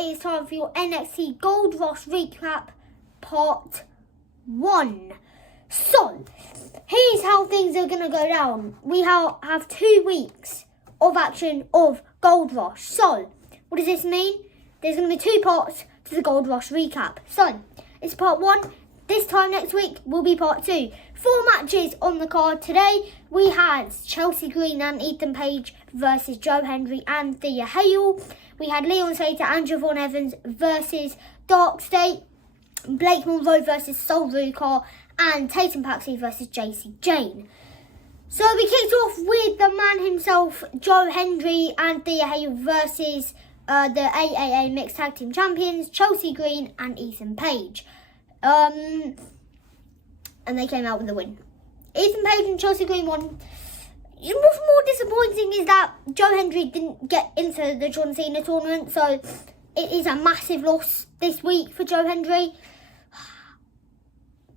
it is time for your NXT Gold Rush recap part 1. So, here's how things are going to go down. We have 2 weeks of action of Gold Rush. So, what does this mean? There's going to be 2 parts to the Gold Rush recap. So, it's part 1. This time next week will be part 2. 4 matches on the card today. We had Chelsea Green and Ethan Page versus Joe Hendry and Thea Hale. We had Leon Slater and Javon Evans versus Dark State. Blake Monroe versus Sol Ruka. And Tatum Paxley versus JC Jane. So we kicked off with the man himself, Joe Hendry and Thea Hale versus the AAA Mixed Tag Team Champions, Chelsea Green and Ethan Page. And they came out with a win. Ethan Page and Chelsea Green won. What's more disappointing is that Joe Hendry didn't get into the John Cena tournament, so it is a massive loss this week for Joe Hendry.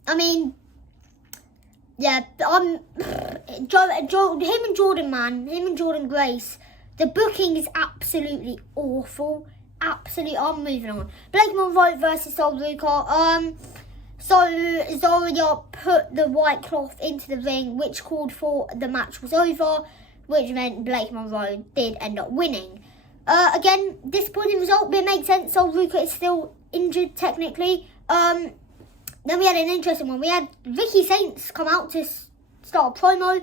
I mean, yeah, him and Jordan Grace, the booking is absolutely awful. Absolutely, I'm moving on. Blake Monroe versus Sol Ruka. So Zarya put the white cloth into the ring, which called for the match was over, which meant Blake Monroe did end up winning. Again, disappointing result, but it makes sense. Sol Ruka is still injured technically. Then we had an interesting one. We had Ricky Saints come out to start a promo,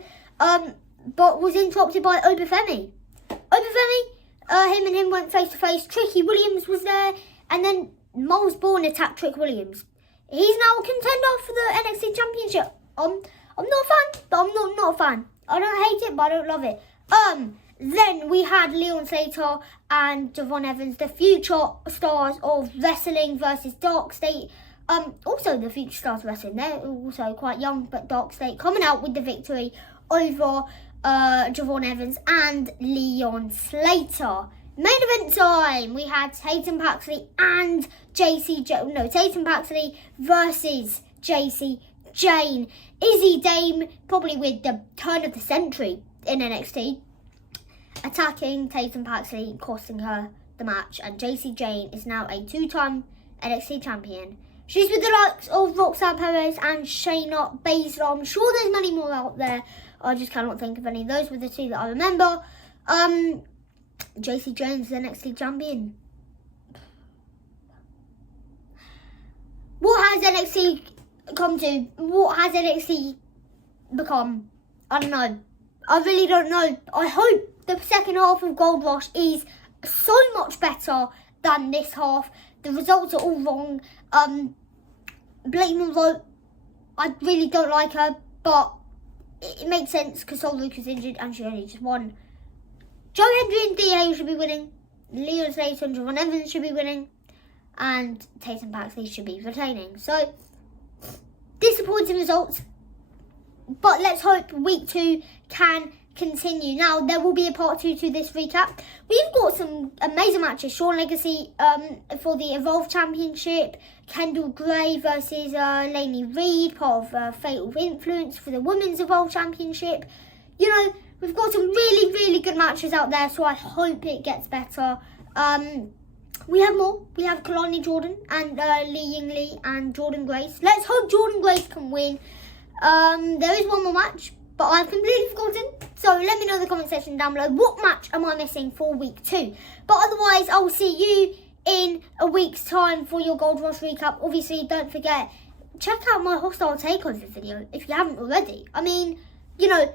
but was interrupted by Obafemi. Him and him went face to face. Tricky Williams was there, and then Miles Bourne attacked Trick Williams. He's now a contender for the NXT Championship. I'm not a fan, but I'm not a fan. I don't hate it, but I don't love it. Then we had Leon Slater and Javon Evans, the future stars of wrestling versus Dark State. Also the future stars of wrestling. They're also quite young, but Dark State coming out with the victory over Javon Evans and Leon Slater. Main event time. We had Tatum Paxley and Tatum Paxley versus JC Jane. Izzy Dame, probably with the turn of the century in NXT, attacking Tatum Paxley, costing her the match. And JC Jane is now a 2-time NXT champion. She's with the likes of Roxanne Perez and Shayna Baszler. I'm sure there's many more out there. I just cannot think of any. Those were the 2 that I remember. JC Jane is the NXT champion. What has NXT come to? What has NXT become? I don't know. I really don't know. I hope the second half of Gold Rush is so much better than this half. The results are all wrong. Blake Monroe, I really don't like her, but it makes sense because Sol Ruka's injured and she only just won. Joe Hendry and Thea Hale should be winning. Leon Slater and Javon Evans should be winning. And Tatum Paxley should be retaining. So, disappointing results. But let's hope week 2 can continue. Now, there will be a part 2 to this recap. We've got some amazing matches. Sean Legacy for the Evolve Championship. Kendall Gray versus Lainey Reed, part of Fatal Influence for the Women's Evolve Championship. You know, we've got some really, really good matches out there, so I hope it gets better. We have more. We have Kalani Jordan and Lee Ying Lee and Jordan Grace. Let's hope Jordan Grace can win. There is one more match, but I've completely forgotten. So let me know in the comment section down below, what match am I missing for week 2? But otherwise, I will see you in a week's time for your Gold Rush recap. Obviously, don't forget, check out my Hostile Takeover video if you haven't already. I mean, you know,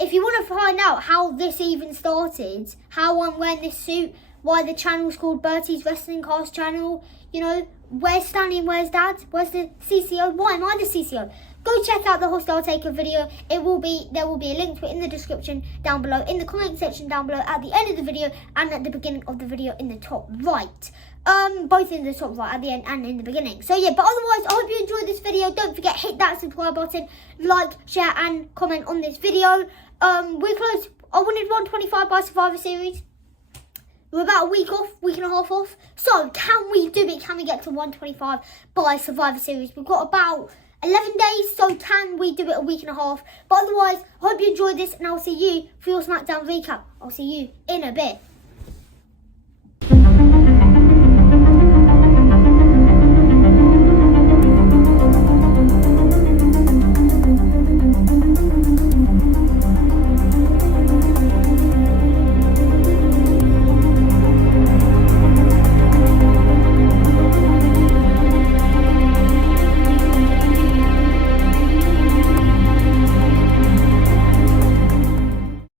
if you want to find out how this even started, how I'm wearing this suit, why the channel's called BERTIE'S Wrestling Cast channel, you know, where's Stanley and where's Dad? Where's the CCO? Why am I the CCO? Go check out the Hostile Takeover video. There will be a link to it in the description down below, in the comment section down below, at the end of the video, and at the beginning of the video in the top right. Both in the top right, at the end and in the beginning. So yeah, but otherwise, I hope you enjoyed this video. Don't forget, hit that subscribe button, like, share, and comment on this video. We're close. I wanted 125 by Survivor Series. We're about a week and a half off. So can we do it? Can we get to 125 by Survivor Series? We've got about 11 days, so can we do it a week and a half? But otherwise, I hope you enjoyed this, and I'll see you for your SmackDown recap. I'll see you in a bit.